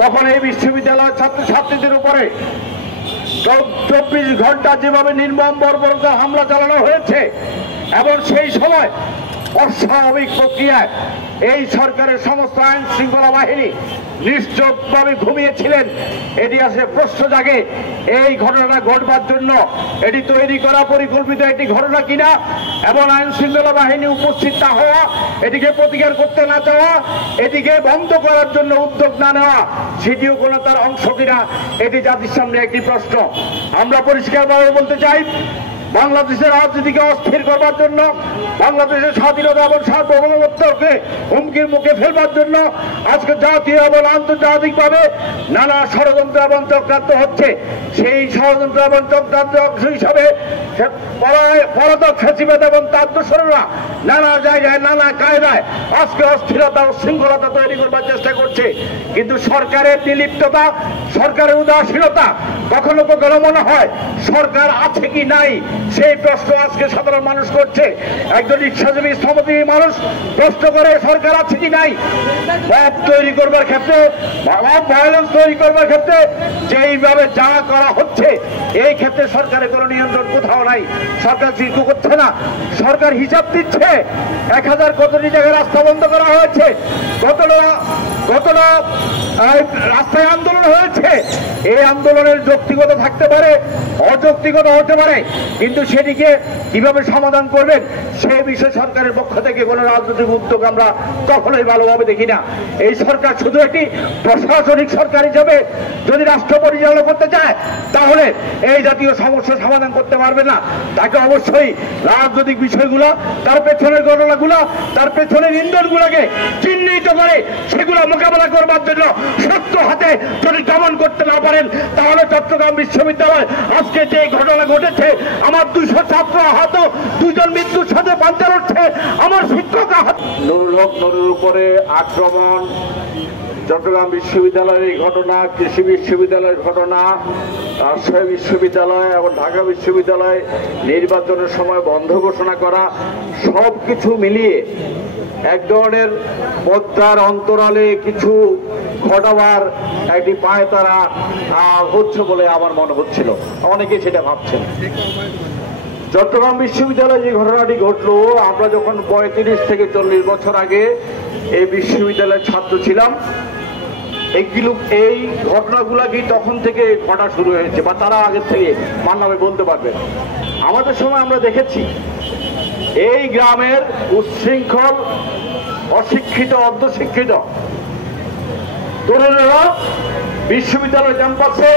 তখন এই বিশ্ববিদ্যালয়ের ছাত্রছাত্রীদের উপরে 24 ঘন্টা যেভাবে নির্মম বর্বরতা হামলা চালানো হয়েছে এবং সেই সময় অস্বাভাবিক প্রক্রিয়ায় এই সরকারের সমস্ত আইন শৃঙ্খলা বাহিনী নিশ্চুপভাবে ঘুমিয়েছিলেন, এটি আসলে প্রশ্ন জাগে এই ঘটনাটা ঘটবার জন্য এটি তৈরি করা পরিকল্পিত একটি ঘটনা কিনা, এবং আইন শৃঙ্খলা বাহিনী উপস্থিত না হওয়া, এটিকে প্রতিকার করতে না চাওয়া, এটিকে বন্ধ করার জন্য উদ্যোগ না নেওয়া, সেটিও কোনো তার অংশ কিনা, এটি জাতির সামনে একটি প্রশ্ন। আমরা পরিষ্কারভাবে বলতে চাই, বাংলাদেশের রাজনীতিকে অস্থির করবার জন্য, বাংলাদেশের স্বাধীনতা এবং সার্বভৌমত্বকে হুমকির মুখে ফেলবার জন্য আজকে জাতীয় এবং আন্তর্জাতিকভাবে নানা ষড়যন্ত্র এবং চক্রান্ত হচ্ছে। সেই ষড়যন্ত্র এবং চক্রান্ত অংশ হিসাবে পলাতক ফ্যাসিবাদ এবং তার দোসররা নানা জায়গায় নানা কায়দায় আজকে অস্থিরতা ও শৃঙ্খলতা তৈরি করবার চেষ্টা করছে। কিন্তু সরকারের নির্লিপ্ততা, সরকারের উদাসীনতা, কখনো কখনো মনে হয় সরকার আছে কি নাই সেই প্রশ্ন আজকে সাধারণ মানুষ করছে। একজন রিক্সাজীবী শ্রমজীবী মানুষ প্রশ্ন করে সরকার আছে কি নাই। মব তৈরি করবার ক্ষেত্রে, মব ভায়োলেন্স তৈরি করবার ক্ষেত্রে যেইভাবে যা করা হচ্ছে, এই ক্ষেত্রে সরকারের কোনো নিয়ন্ত্রণ কোথাও নাই। সরকার চিন্তা করছে না, সরকার হিসাব দিচ্ছে 1000 কতটি জায়গায় রাস্তা বন্ধ করা হয়েছে, কতটা রাস্তায় আন্দোলন হয়েছে। এই আন্দোলনের যৌক্তিকতা থাকতে পারে, অযৌক্তিকতা হতে পারে, কিন্তু সেটিকে কিভাবে সমাধান করবেন সে বিষয়ে সরকারের পক্ষ থেকে কোনো রাজনৈতিক উদ্যোগ আমরা কখনোই ভালোভাবে দেখি না। এই সরকার শুধু একটি প্রশাসনিক সরকার হিসেবে যদি রাষ্ট্র পরিচালনা করতে চায় তাহলে এই জাতীয় সমস্যার সমাধান করতে পারবে না। তাকে অবশ্যই রাজনৈতিক বিষয়গুলো, তার পেছনের ঘটনাগুলো, তার পেছনের ইন্ধনগুলোকে চিহ্নিত করে সেগুলো মোকাবেলা করবার জন্য শক্ত হাতে যদি দমন করতে না পারেন, তাহলে চট্টগ্রাম বিশ্ববিদ্যালয় আজকে যে ঘটনা ঘটেছে, আমার 200 ছাত্র আহত, 2 জন মৃত্যুর সাথে পাঞ্চার হচ্ছে, আমার শিক্ষক আহত। নুরুল হক নুরুর উপরে আক্রমণ, চট্টগ্রাম বিশ্ববিদ্যালয়ের ঘটনা, কৃষি বিশ্ববিদ্যালয়ের ঘটনা, রাজশাহী বিশ্ববিদ্যালয় এবং ঢাকা বিশ্ববিদ্যালয় নির্বাচনের সময় বন্ধ ঘোষণা করা, সব কিছু মিলিয়ে এক ধরনের পদ্মার অন্তরালে কিছু ঘটাবার একটি পায়তারা হচ্ছে বলে আমার মনে হচ্ছিল, অনেকে সেটা ভাবছেন। চট্টগ্রাম বিশ্ববিদ্যালয়ে যে ঘটনাটি ঘটলো, আমরা যখন 35 থেকে 40 বছর আগে এই বিশ্ববিদ্যালয়ের ছাত্র ছিলাম, এই ঘটনাগুলা কি তখন থেকে ঘটা শুরু হয়েছে বা তারা আগের থেকে মান্নাবে বলতে পারবেন। আমাদের সময় আমরা দেখেছি এই গ্রামের উচ্ছৃঙ্খল, অশিক্ষিত, অর্ধশিক্ষিত তরুণেরা বিশ্ববিদ্যালয় ক্যাম্পাসে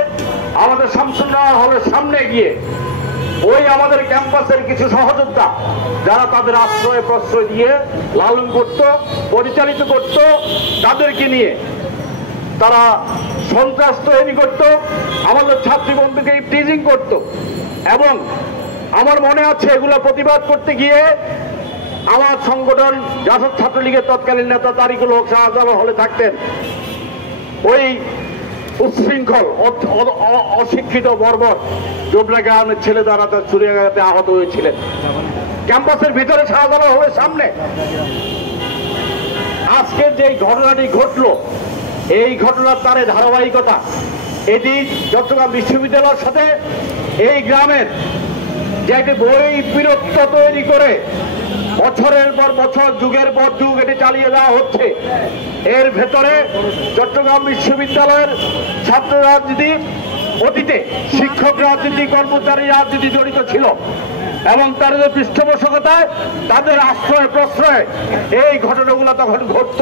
আমাদের শামসুন্নাহর হলের সামনে গিয়ে ওই আমাদের ক্যাম্পাসের কিছু সহযোদ্ধা যারা তাদের আশ্রয় প্রশ্রয় দিয়ে লালন করত, পরিচালিত করত, তাদেরকে নিয়ে তারা সন্ত্রাস তৈরি করত, আমাদের ছাত্রী বন্ধুকে টিজিং করত। এবং আমার মনে আছে এগুলো প্রতিবাদ করতে গিয়ে আমার সংগঠন জাসদ ছাত্রলীগের তৎকালীন নেতা তারিকুল হক শাহজালাল হলে থাকতেন। ওই উচ্ছৃঙ্খল, অশিক্ষিত, বর্বর জোবরা গ্রামের ছেলে দ্বারা তার ছুরিয়াঘাতে আহত হয়েছিলেন ক্যাম্পাসের ভিতরে শাহজালাল হলের সামনে। আজকে যে ঘটনাটি ঘটলো, এই ঘটনার তারে ধারাবাহিকতা, এটি চট্টগ্রাম বিশ্ববিদ্যালয়ের সাথে এই গ্রামের যে একটি বহিঃবিরক্ত তৈরি করে বছরের পর বছর, যুগের পর যুগ এটি চালিয়ে দেওয়া হচ্ছে। এর ভেতরে চট্টগ্রাম বিশ্ববিদ্যালয়ের ছাত্র রাজনীতি, অতীতে শিক্ষক রাজনীতি, কর্মচারী রাজনীতি জড়িত ছিল এবং তাদের পৃষ্ঠপোষকতায়, তাদের আশ্রয় প্রশ্রয় এই ঘটনাগুলো তখন ঘটত।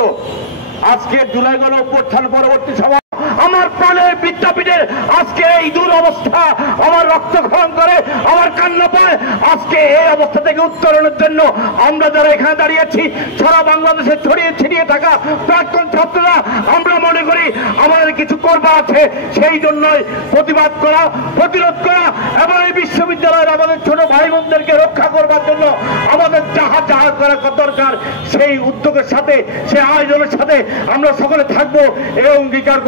আজকে জুলাই গণ অভ্যুত্থান পরবর্তী সময় আমার প্রাণের বিদ্যাপীঠের আজকে এই দুরবস্থা, আমার রক্তক্ষরণ করে, আমার কান্না পায়। আজকে এই অবস্থা থেকে উত্তরণের জন্য আমরা যারা এখানে দাঁড়িয়েছি, সারা বাংলাদেশে ছড়িয়ে ছিটিয়ে থাকা প্রাক্তন ছাত্ররা, আমরা মনে করি আমাদের কিছু করবার আছে। সেই জন্যই প্রতিবাদ করা, প্রতিরোধ করা এবং এই বিশ্ববিদ্যালয়ের আমাদের ছোট ভাই বোনদেরকে রক্ষা করবার জন্য আমাদের যাহা যাহা করা দরকার, সেই উদ্যোগের সাথে, সেই আয়োজনের সাথে আমরা সকলে থাকবো, এই অঙ্গীকার।